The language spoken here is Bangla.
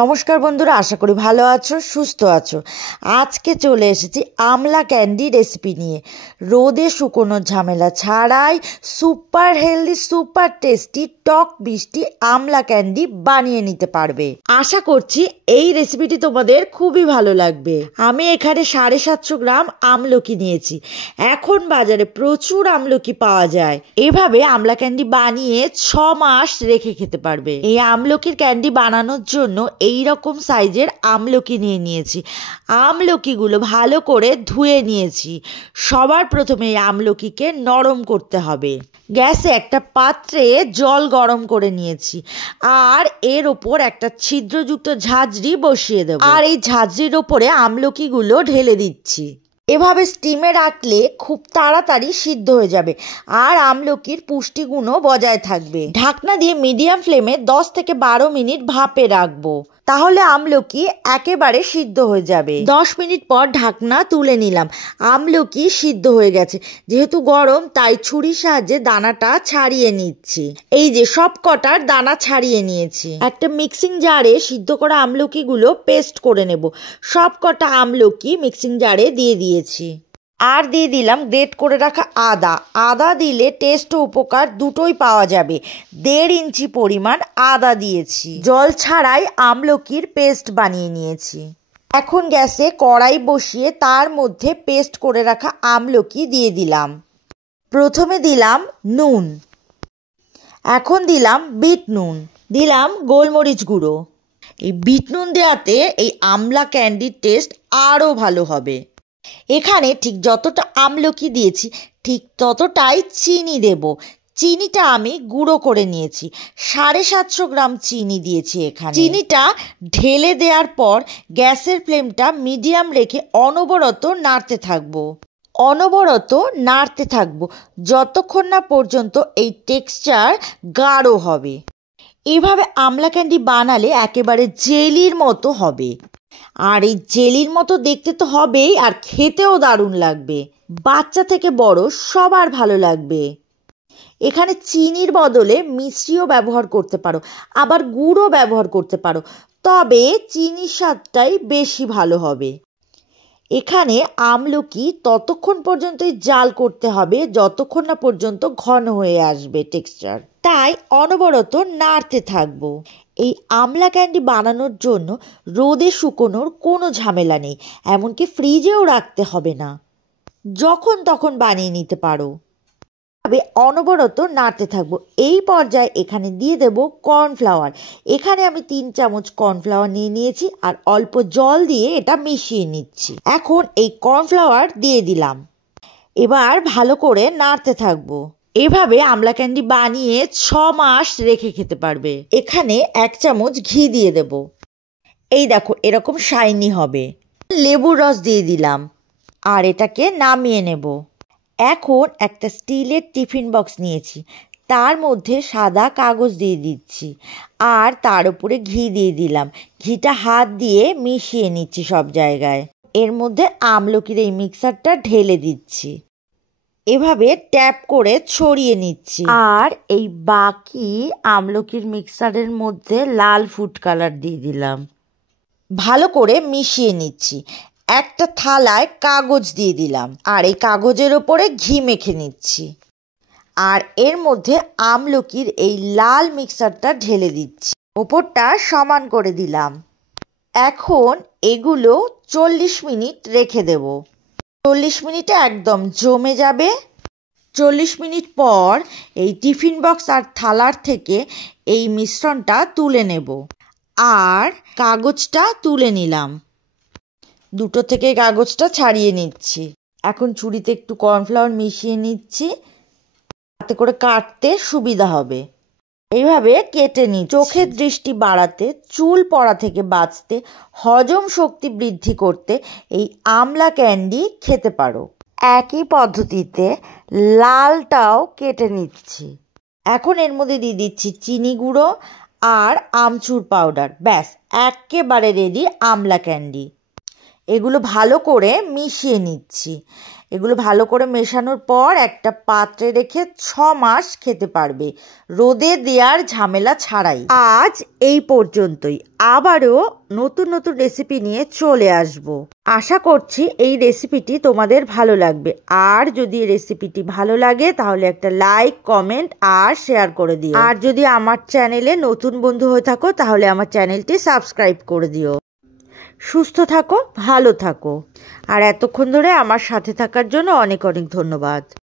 নমস্কার বন্ধুরা, আশা করি ভালো আছো, সুস্থ আছো। আজকে চলে এসেছি আমলা ক্যান্ডি রেসিপি নিয়ে। রোদে শুকোনোর ঝামেলা ছাড়াই সুপার হেলদি, সুপার টেস্টি, টক মিষ্টি আমলা ক্যান্ডি বানিয়ে নিতে পারবে। আশা করছি এই রেসিপিটি তোমাদের খুবই ভালো লাগবে। আমি এখানে 750 গ্রাম আমলকি নিয়েছি। এখন বাজারে প্রচুর আমলকি পাওয়া যায়। এভাবে আমলা ক্যান্ডি বানিয়ে 6 মাস রেখে খেতে পারবে। এই আমলকির ক্যান্ডি বানানোর জন্য এই রকম সাইজের আমলকি নিয়ে নিয়েছি। আমলকিগুলো ভালো করে ধুয়ে নিয়েছি। সবার প্রথমে এই আমলকিকে নরম করতে হবে। গ্যাসে একটা পাত্রে জল গরম করে নিয়েছি আর এর ওপর একটা ছিদ্রযুক্ত ঝাঁঝরি বসিয়ে দেব। আর এই ঝাঁঝরির ওপরে আমলকিগুলো ঢেলে দিচ্ছি। এভাবে স্টিমে রাখলে খুব তাড়াতাড়ি সিদ্ধ হয়ে যাবে আর আমলকির পুষ্টিগুণও বজায় থাকবে। ঢাকনা দিয়ে মিডিয়াম ফ্লেমে 10 থেকে 12 মিনিট ভাপে রাখবো, তাহলে আমলকি একেবারে সিদ্ধ হয়ে যাবে। 10 মিনিট পর ঢাকনা তুলে নিলাম। আমলকি সিদ্ধ হয়ে গেছে। যেহেতু গরম তাই ছুরির সাহায্যে দানাটা ছাড়িয়ে নিচ্ছি। এই যে সব কটার দানা ছাড়িয়ে নিয়েছি। একটা মিক্সিং জারে সিদ্ধ করা আমলকিগুলো পেস্ট করে নেব। সব কটা আমলকি মিক্সিং জারে দিয়ে দিয়েছি। আর দিয়ে দিলাম গ্রেট করে রাখা আদা। আদা দিলে টেস্ট ও উপকার দুটোই পাওয়া যাবে। 1.5 ইঞ্চি পরিমাণ আদা দিয়েছি। জল ছাড়াই আমলকির পেস্ট বানিয়ে নিয়েছি। এখন গ্যাসে কড়াই বসিয়ে তার মধ্যে পেস্ট করে রাখা আমলকি দিয়ে দিলাম। প্রথমে দিলাম নুন, এখন দিলাম বিট নুন, দিলাম গোলমরিচ গুঁড়ো। এই বিট নুন দেওয়াতে এই আমলা ক্যান্ডির টেস্ট আরও ভালো হবে। এখানে ঠিক যতটা আমলকি দিয়েছি ঠিক ততটাই চিনি দেব। চিনিটা আমি গুঁড়ো করে নিয়েছি। 750 গ্রাম চিনি দিয়েছি এখানে। চিনিটা ঢেলে দেওয়ার পর গ্যাসের ফ্লেমটা মিডিয়াম রেখে অনবরত নাড়তে থাকবো। যতক্ষণ না পর্যন্ত এই টেক্সচার গাঢ় হবে। এভাবে আমলা ক্যান্ডি বানালে একেবারে জেলির মতো হবে। আর এই জেলির মতো দেখতে তো হবেই, আর খেতেও দারুণ লাগবে। বাচ্চা থেকে বড় সবার ভালো লাগবে। এখানে চিনির বদলে মিষ্টিও ব্যবহার করতে পারো, আবার গুড়ও ব্যবহার করতে পারো, তবে চিনির স্বাদটাই বেশি ভালো হবে। এখানে আমলকি ততক্ষণ পর্যন্তই জাল করতে হবে যতক্ষণ না পর্যন্ত ঘন হয়ে আসবে টেক্সচার। তাই অনবরত নাড়তে থাকবো। এই আমলা ক্যান্ডি বানানোর জন্য রোদে শুকোনোর কোনো ঝামেলা নেই, এমনকি ফ্রিজেও রাখতে হবে না। যখন তখন বানিয়ে নিতে পারো। তবে অনবরত নাড়তে থাকবো। এই পর্যায়ে এখানে দিয়ে দেব কর্নফ্লাওয়ার। এখানে আমি 3 চামচ কর্নফ্লাওয়ার নিয়ে নিয়েছি আর অল্প জল দিয়ে এটা মিশিয়ে নিচ্ছি। এখন এই কর্নফ্লাওয়ার দিয়ে দিলাম। এবার ভালো করে নাড়তে থাকবো। এভাবে আমলা ক্যান্ডি বানিয়ে 6 মাস রেখে খেতে পারবে। এখানে 1 চামচ ঘি দিয়ে দেব। এই দেখো এরকম শাইনি হবে। লেবুর রস দিয়ে দিলাম আর এটাকে নামিয়ে নেব। এখন একটা স্টিলের টিফিন বক্স নিয়েছি, তার মধ্যে সাদা কাগজ দিয়ে দিচ্ছি আর তার উপরে ঘি দিয়ে দিলাম। ঘিটা হাত দিয়ে মিশিয়ে নিচ্ছি সব জায়গায়। এর মধ্যে আমলকির এই মিক্সারটা ঢেলে দিচ্ছি। এভাবে ট্যাপ করে ছড়িয়ে নিচ্ছি। আর এই বাকি আমলকির মিক্সারের মধ্যে লাল ফুড কালার দিয়ে দিলাম। ভালো করে মিশিয়ে নিচ্ছি। একটা থালায় কাগজ দিয়ে দিলাম আর এই কাগজের ওপরে ঘি মেখে নিচ্ছি। আর এর মধ্যে আমলকির এই লাল মিক্সারটা ঢেলে দিচ্ছি। ওপরটা সমান করে দিলাম। এখন এগুলো 40 মিনিট রেখে দেব। 40 মিনিটে একদম জমে যাবে। 40 মিনিট পর এই টিফিন বক্স আর থালার থেকে এই মিশ্রণটা তুলে নেব আর কাগজটা তুলে নিলাম। দুটো থেকে কাগজটা ছাড়িয়ে নিচ্ছি। এখন ছুরিতে একটু কর্নফ্লাওয়ার মিশিয়ে নিচ্ছি, তাতে করে কাটতে সুবিধা হবে। এইভাবে কেটে নিই। চোখের দৃষ্টি বাড়াতে, চুল পড়া থেকে বাঁচতে, হজম শক্তি বৃদ্ধি করতে এই আমলা ক্যান্ডি খেতে পারো। একই পদ্ধতিতে লালটাও কেটে নিচ্ছি। এখন এর মধ্যে দিয়ে দিচ্ছি চিনি গুঁড়ো আর আমচুর পাউডার। ব্যাস, একেবারে রেডি আমলা ক্যান্ডি। এগুলো ভালো করে মিশিয়ে নিচ্ছি। এগুলো ভালো করে মেশানোর পর একটা পাত্রে রেখে 6 মাস খেতে পারবে, রোদে দেওয়ার ঝামেলা ছাড়াই। আজ এই পর্যন্তই, আবারও নতুন নতুন রেসিপি নিয়ে চলে আসব। আশা করছি এই রেসিপিটি তোমাদের ভালো লাগবে। আর যদি রেসিপিটি ভালো লাগে তাহলে একটা লাইক, কমেন্ট আর শেয়ার করে দিও। আর যদি আমার চ্যানেলে নতুন বন্ধু হয়ে থাকো তাহলে আমার চ্যানেলটি সাবস্ক্রাইব করে দিও। সুস্থ থাকো, ভালো থাকো, আর এতক্ষণ ধরে আমার সাথে থাকার জন্য অনেক অনেক ধন্যবাদ।